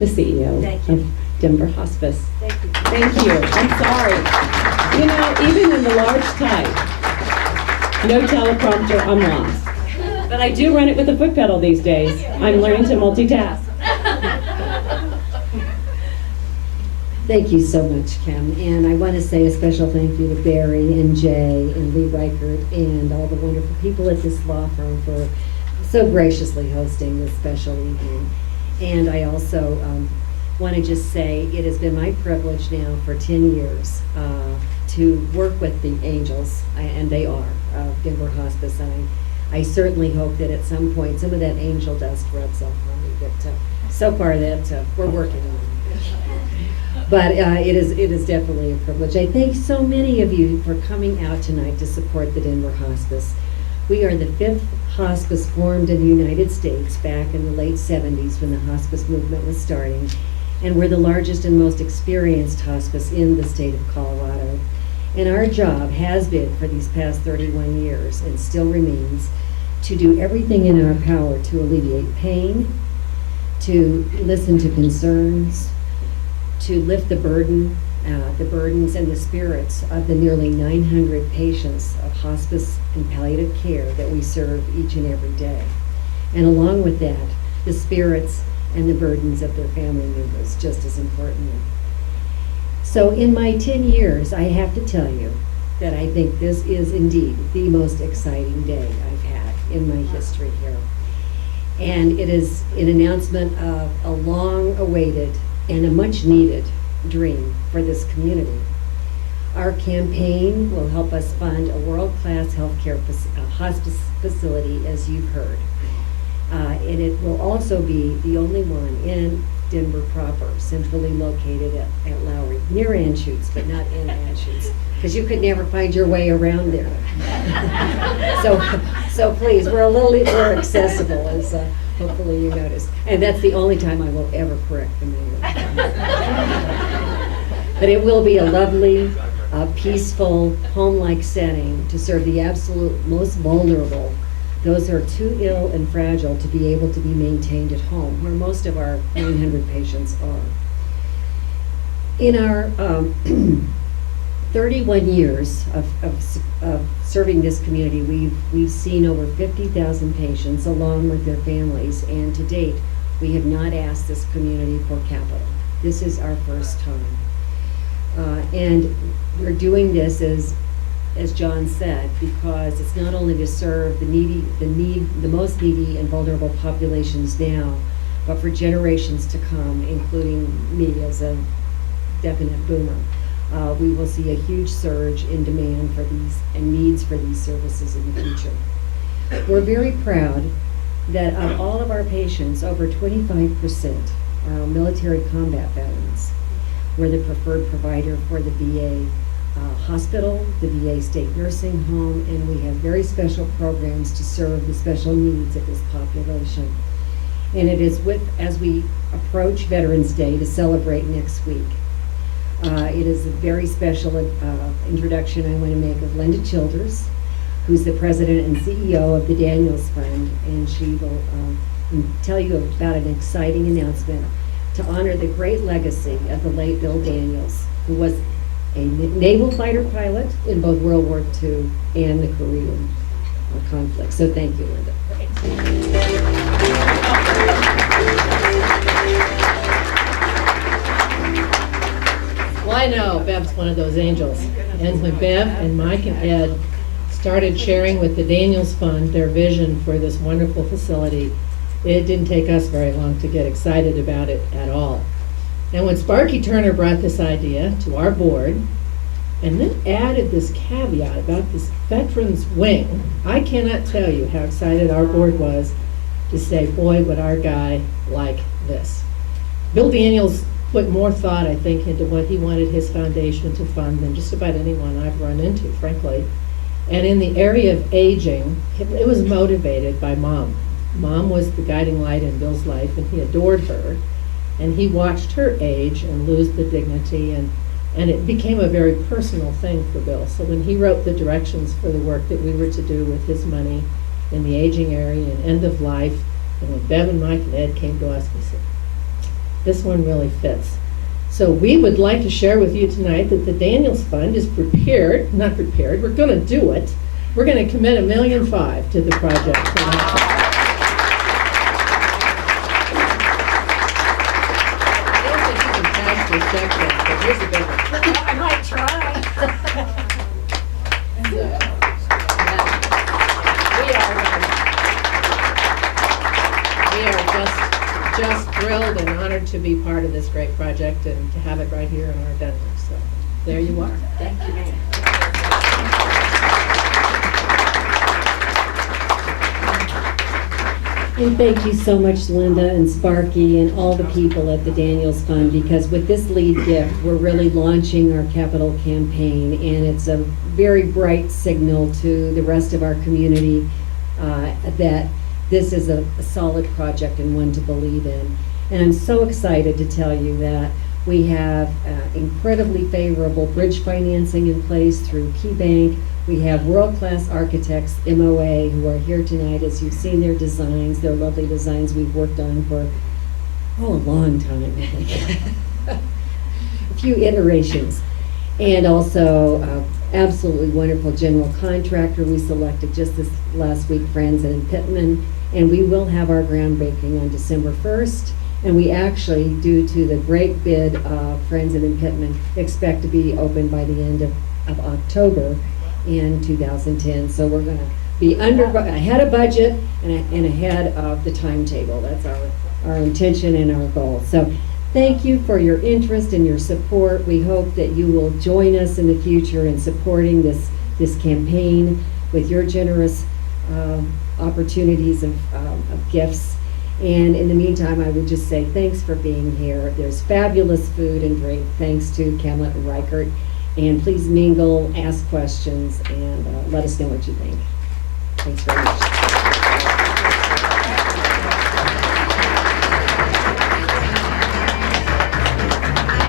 the CEO Thank you. of Denver Hospice. Thank you. Thank you. I'm sorry. You know, even in the large type, no teleprompter, I'm lost. But I do run it with a foot pedal these days. I'm learning to multitask. Thank you so much, Kim. And I want to say a special thank you to Barry and Jay and Lee Reichert and all the wonderful people at this law firm for so graciously hosting this special evening. And I also want to just say it has been my privilege now for 10 years to work with the angels, and they are, Denver Hospice. And I certainly hope that at some point some of that angel dust rubs off on me, but so far that we're working on it. But it is definitely a privilege. I thank so many of you for coming out tonight to support the Denver Hospice. We are the 5th hospice formed in the United States back in the late 70s when the hospice movement was starting. And we're the largest and most experienced hospice in the state of Colorado. And our job has been for these past 31 years, and still remains, to do everything in our power to alleviate pain, to listen to concerns, to lift the burdens and the spirits of the nearly 900 patients of hospice and palliative care that we serve each and every day. And along with that, the spirits and the burdens of their family members, just as importantly. So in my 10 years, I have to tell you that I think this is indeed the most exciting day I've had in my history here. And it is an announcement of a long-awaited and a much-needed dream for this community. Our campaign will help us fund a world-class healthcare hospice facility, as you've heard. And it will also be the only one in Denver proper, centrally located at Lowry, near Anschutz, but not in Anschutz, because you could never find your way around there. So please, we're a little more accessible, as hopefully you noticed. And that's the only time I will ever correct the mayor. But it will be a lovely, peaceful, home-like setting to serve the absolute most vulnerable, those who are too ill and fragile to be able to be maintained at home, where most of our 900 patients are. In our 31 years of serving this community, we've seen over 50,000 patients along with their families, and to date, we have not asked this community for capital. This is our first time. And we're doing this, as John said, because it's not only to serve the most needy and vulnerable populations now, but for generations to come, including me as a definite boomer. We will see a huge surge in demand for these and needs for these services in the future. We're very proud that of all of our patients, over 25% are military combat veterans. We're the preferred provider for the VA hospital, the VA state nursing home, and we have very special programs to serve the special needs of this population. And it is as we approach Veterans Day to celebrate next week. It is a very special introduction I want to make of Linda Childers, who's the president and CEO of the Daniels Fund, and she will tell you about an exciting announcement to honor the great legacy of the late Bill Daniels, who was a naval fighter pilot in both World War II and the Korean conflict. So thank you, Linda. Well, I know Bev's one of those angels. And when Bev and Mike and Ed started sharing with the Daniels Fund their vision for this wonderful facility, it didn't take us very long to get excited about it at all. And when Sparky Turner brought this idea to our board, and then added this caveat about this veterans wing, I cannot tell you how excited our board was to say, boy, would our guy like this. Bill Daniels put more thought, I think, into what he wanted his foundation to fund than just about anyone I've run into, frankly. And in the area of aging, it was motivated by Mom. Mom was the guiding light in Bill's life, and he adored her. And he watched her age and lose the dignity, and it became a very personal thing for Bill. So when he wrote the directions for the work that we were to do with his money in the aging area and end of life, and when Bev and Mike and Ed came to us, we said, this one really fits. So we would like to share with you tonight that the Daniels Fund is not prepared, we're gonna do it. We're gonna commit $1.5 million to the project. I don't think you can cash this check yet, but here's a big one. I might try. We are just thrilled and honored to be part of this great project and to have it right here in our Denver. So there you are. Thank you, ma'am. And thank you so much, Linda and Sparky and all the people at the Daniels Fund, because with this lead gift, we're really launching our capital campaign, and it's a very bright signal to the rest of our community that this is a solid project and one to believe in. And I'm so excited to tell you that we have incredibly favorable bridge financing in place through KeyBank. We have world-class architects, MOA, who are here tonight. As you've seen their designs, their lovely designs we've worked on for, a long time, I think. A few iterations. And also, absolutely wonderful general contractor we selected just this last week, Franzen and Pittman. And we will have our groundbreaking on December 1st. And we actually, due to the great bid of Franzen and Pittman, expect to be open by the end of October in 2010. So we're going to be ahead of budget and ahead of the timetable. That's our intention and our goal. So thank you for your interest and your support. We hope that you will join us in the future in supporting this campaign with your generous opportunities of gifts. And in the meantime, I would just say thanks for being here. There's fabulous food and drink thanks to Camlet and Reichert. And please mingle, ask questions, and let us know what you think. Thanks very much.